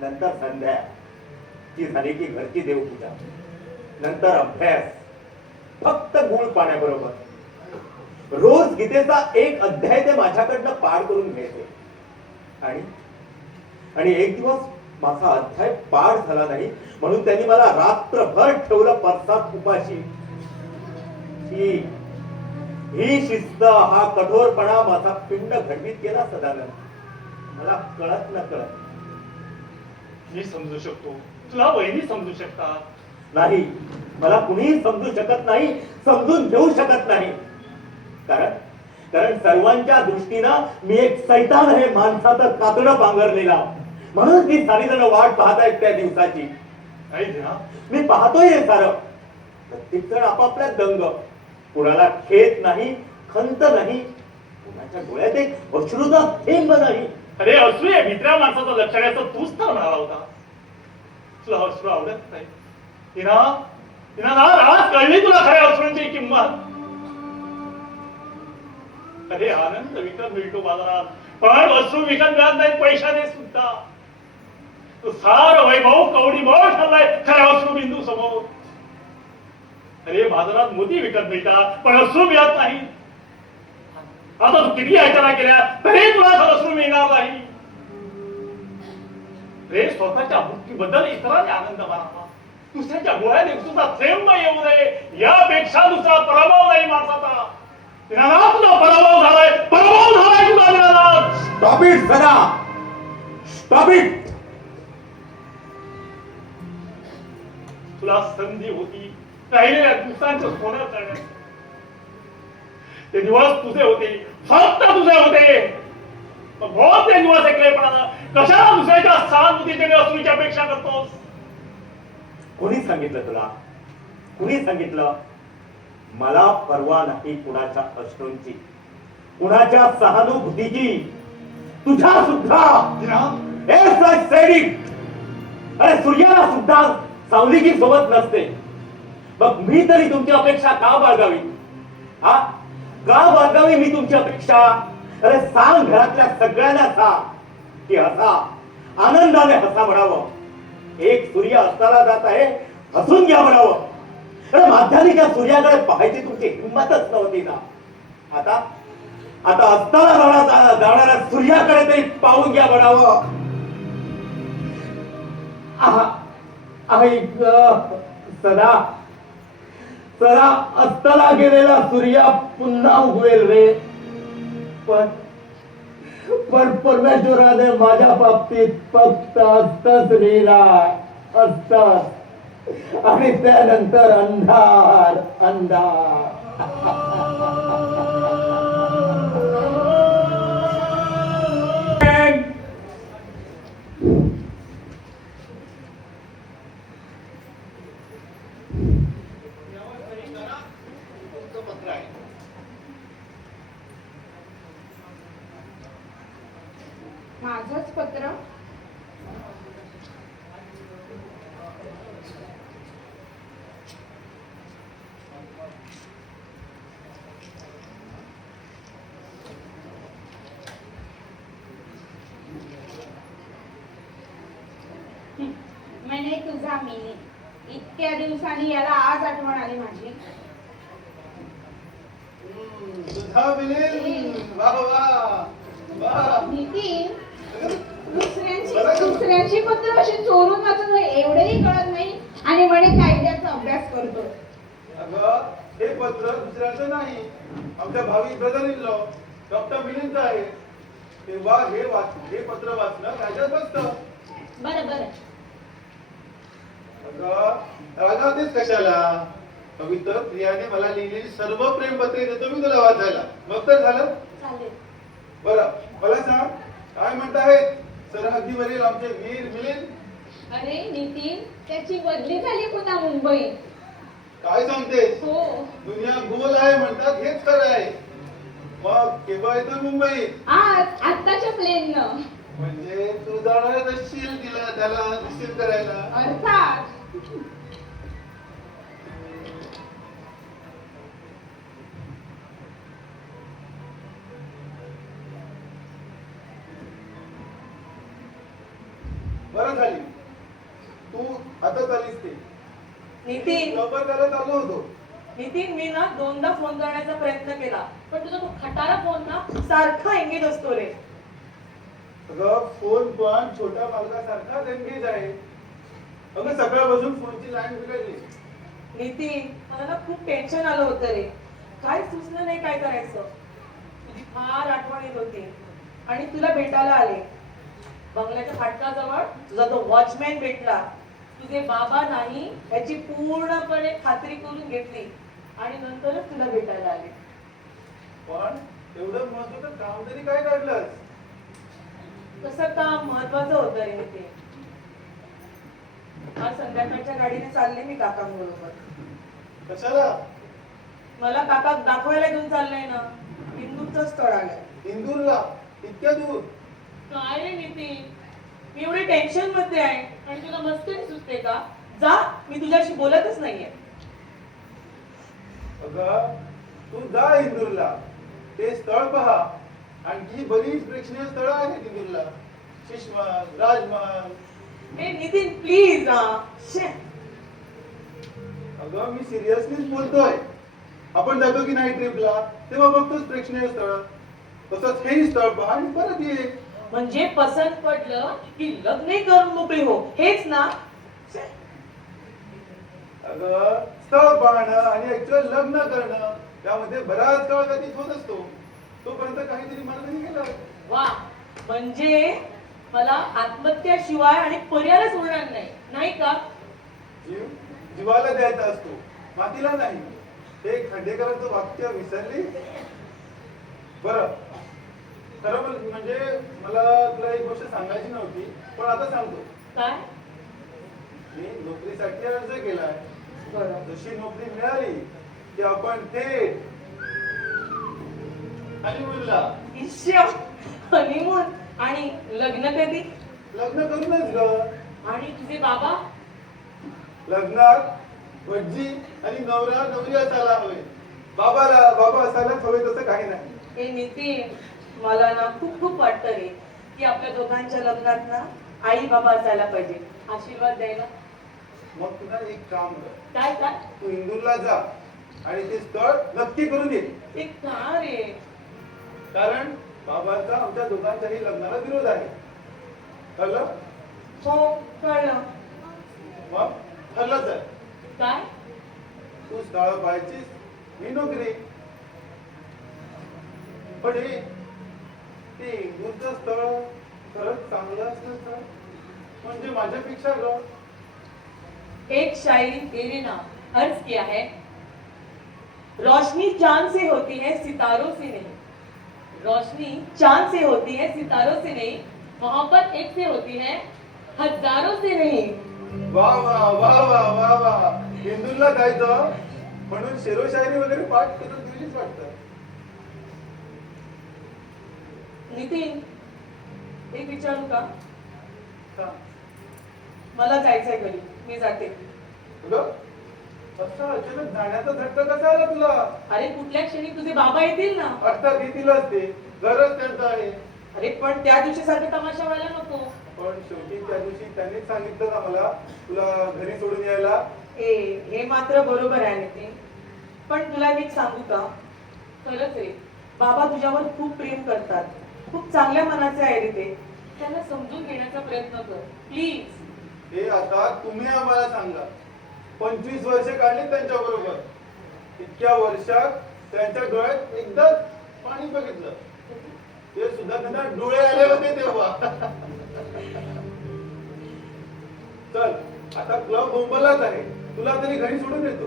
नंतर संध्या ती झाली की घरची देवपूजा, नंतर अभ्यास, फक्त गुळ पाण्याबरोबर रोज गीतेचा एक अध्याय ते माझ्याकडनं पाठ करून घ्यायचे. आणि एक दिवस माझा अध्याय पाठ झाला नाही म्हणून त्यांनी मला रात्रभर ठेवलं परसात उपाशी. ही शिस्त, हा कठोरपणा माझा पिंड घडवीत गेला सदानंद. मला कळत न कळत. मी समजू शकतो, तुला वहिनी समजू शकतात. नाही, मला कुणीही समजू शकत नाही, समजून घेऊ शकत नाही. कारण सर्वांच्या दृष्टीनं मी एक सैतान आहे, माणसाचं कातडं पांघरलेला. म्हणून ती सारी जण वाट पाहतायत त्या दिवसाची. मी पाहतोय हे सारं. प्रत्येक जण आपापल्यात दंग. कुणाला खेद नाही, खंत नाही, कुणाच्या डोळ्यात एक अश्रूचा थेंब नाही. अरे अश्रू या भित्र्या माणसाचं लक्षणाचं तूच तर म्हणाला होता. तुला अश्रू आवडत नाही. तिना आज कळली तुला खऱ्या अश्रूंची किंमत. अरे आनंद विकत मिळतो बाजारात, पण अश्रू विकत मिळत नाही पैशाने सुद्धा. तो सार वैभव कवडी भाव ठरलाय खऱ्या अश्रू बिंदू समोर. अरे बाजारात मोती विकत मिळतात पण अश्रू मिळत नाही. आता तू किती याचना केल्या तरी तुला अश्रू मिळणार नाही. रे स्वतःच्या मुक्तीबद्दल इतरांनी आनंद मानावा, दुसऱ्याच्या डोळ्याने तुझा थेंब येऊ नये यापेक्षा दुसरा पराभव नाही माणसाचा. तुला पराभव झालाय तुला. स्टॉप इट सदा, स्टॉप इट. तुला संधी होती राहिलेल्या दिवसांचं सोनं करण्यात. ते दिवस तुझे होते, फक्त तुझे होते. बहुत ते दिवस ऐकलेपणानं कशाला दुसऱ्याच्या सहानुभूतीने अश्रूची अपेक्षा करतोस? कोणी सांगितलं तुला? कुणी सांगितलं? मला परवा नाही कुणाच्या अश्रूंची, कुणाच्या सहानुभूतीची, तुझ्या सुद्धा. अरे सूर्याला सुद्धा सावलीची सोबत नसते. मग मी तरी तुमची अपेक्षा का बाळगावी? का बाळगावी मी तुमची अपेक्षा? अरे सांग घरातल्या सगळ्यांना सांग की हसा, आनंदाने हसा म्हणावं. एक सूर्य अस्ताला जात आहे, हसून घ्या म्हणावं. अरे माध्यानीच्या सूर्याकडे पाहायची तुमची हिंमतच नव्हती ना. आता अस्ताला जाणाऱ्या सूर्याकडे तरी पाहून घ्या म्हणावं. सदा अस्ताला गेलेला सूर्य पुन्हा उगवेल रे. पण परमेश्वराने माझ्या बाबतीत फक्त असतच लिहिला, असत. आणि त्यानंतर अंधार अंधार. माझंच पत्र. मैंने तुझा मिनी. इतक्या दिवसांनी याला आज आठवण आली माझी. नितीन, दुसऱ्यांची पत्र अशी चोरून वाचून एवढेही कळत नाही आणि म्हणे कायद्याचा अभ्यास करतो. अगं हे पत्र दुसऱ्याचं नाही, आमच्या भावी ब्रदर-इन-लॉ डॉक्टर मिलिंदचं आहे. तेव्हा हे पत्र वाचणं कायद्यात बसतं. बरं. अगं रागावतेस कशाला? पवित्र प्रियाने मला लिहिलेली सर्व प्रेमपत्रे देतो मी तुला वाचायला. मग तर झालं. चालेल. बरं मला सांग, काय म्हणतायत सरहद्दीवरील आमचे वीर मिलिंद? अरे नितीन, त्याची बदली झाली पुन्हा मुंबईत. काय सांगतेस? हो. दुनिया गोल आहे म्हणतात, हेच खरं आहे. मग केव्हा येतो मुंबईत? आज आत्ताच्या प्लेननं. म्हणजे तू जाणार असशील त्याला रिसीव्ह करायला? अर्थात. बरं झाली. तू आता चालीस ते नितीन लवकर त्याला चाललो होतो. नितीन मी ना दोनदा फोन करण्याचा प्रयत्न केला पण तुझा तो खटारा फोन ना सारखा एंगेज असतो रे. अगं फोन पण छोट्या मालकासारखाच एंगेज आहे. अगं सकाळपासून फोनची लाईन बिघडली. नितीन मला ना खूप टेन्शन आलं होतं रे. काय सुचलं नाही काय करायचं. तुझी फार आठवण येत होती आणि तुला भेटायला आले. बंगल्याच्या फाटकाजवळ तुझा तो वॉचमॅन भेटला. तुझे बाबा नाही याची पूर्णपणे खात्री करून घेतली आणि नंतरच तुला भेटायला आले. पण एवढं महत्वाचं काम तरी काय काढलंस? तसं काम महत्वाचं होतं रे नितीन. आज संध्याकाळच्या गाडीने चालले मी काकांबरोबर. कशाला? मला काका दाखवायला घेऊन चाललंय ना इंदूरचं स्थळ आलंय. इंदूरला? इतक्या दूर? काय रे नितीन मी एवढी टेन्शन मध्ये आहे आणि तुला मस्करी सुचते का? जा मी तुझ्याशी बोलतच नाहीये. अगं तू जा इंदूरला. ते स्थळ पहा. आणखी बरीच प्रेक्षणीय स्थळं आहेत इंदूरला. शिशमहल, राजमहल. ए नितीन प्लीज अगं मी सिरियसलीच बोलतोय. आपण जातो की नाही ट्रिपला तेव्हा बघतोच प्रेक्षणीय स्थळ. तसंच हे स्थळ पहा आणि परत ये. म्हणजे पसंत पडलं की लग्न करून मोकळी हो हेच ना. अगं स्थळ पाहणं आणि ऍक्च्युअल लग्न करणं त्यामध्ये बराच काळ व्यतीत होत असतो. तोपर्यंत काहीतरी मार्गाने गेला. वा म्हणजे मला आत्महत्याशिवाय आणि पर्यायच उरणार नाही नाही का? जीव जीवाला द्यायचा असतो, मातीला नाही. हे खांडेकरांचं वाक्य विसरली? बरं खरं म्हणजे मला तुला एक गोष्ट सांगायची नव्हती पण आता सांगतो. काय? मी नोकरीसाठी अर्ज केलाय. बरं जशी नोकरी मिळाली की आपण थेट हनीमूनला. ईश्या हनीमून आणि लग्न कधी? लग्न करूनच ग. आणि तुझे बाबा? लग्नात भटजी आणि नवरा नवरी असायला हवे. बाबा असायलाच हवे तसं काही नाही. हे नितीन मला ना खूप खूप वाटतं रे की आपल्या दोघांच्या लग्नात ना आई बाबा असायला पाहिजे आशीर्वाद द्यायला. मग तुला एक काम कर. काय काय? तू इंदूरला जा आणि ते स्थळ नक्की करून ये. ते का रे? कारण बाबांचा आमच्या दोघांच्याही लग्नाला विरोध आहे. कळलं? हो कळलं. मग ठरलंच आहे. काय? तू स्थळ पाहायचीस, मी नोकरी. पण हे ते इंदूरचं स्थळ खरंच चांगलं असलं तर म्हणजे माझ्यापेक्षा ग. एक शायरी तेरे नाम अर्ज किया है, रोशनी चांद से होती है सितारों से नहीं. रोशनी चांद से होती है सितारों से नहीं, मोहब्बत एक से होती है हजारों से नहीं. वा वा वा वा वा वा. इंदूरला जायचं म्हणून शेरोशायरी वगैरे पाठ करून दिलीच वाटतं. नितीन एक विचारू का? का? मला जायचंय घरी मी जाते. तुला असं अचानक जाण्याचा झटका कसा आला तुला? अरे कुठल्या क्षणी तुझे बाबा येतील ना. अर्थात येतीलच ते. गरज त्यांचं आहे. अरे पण त्या दिवशी सारखं तमाशा व्हायला नको. पण शेवटी त्या दिवशी त्यांनीच सांगितलं ना मला तुला घरी सोडून यायला. हे मात्र बरोबर आहे नितीन. पण तुला मी सांगू का खरंच रे बाबा तुझ्यावर खूप प्रेम करतात. खूप चांगल्या मनाचे आहे रे ते. त्यांना समजून घेण्याचा प्रयत्न कर प्लीज. हे आता तुम्ही आम्हाला सांगा. 25 वर्ष काढली त्यांच्या बरोबर. इतक्या वर्षात त्यांच्या डोळ्यात एकदाच पाणी बघितलं ते सुद्धा त्यांना डोळे आले होते तेव्हा. चल आता क्लब मुंबईलाच आहे. तुला तरी घरी सोडून येतो.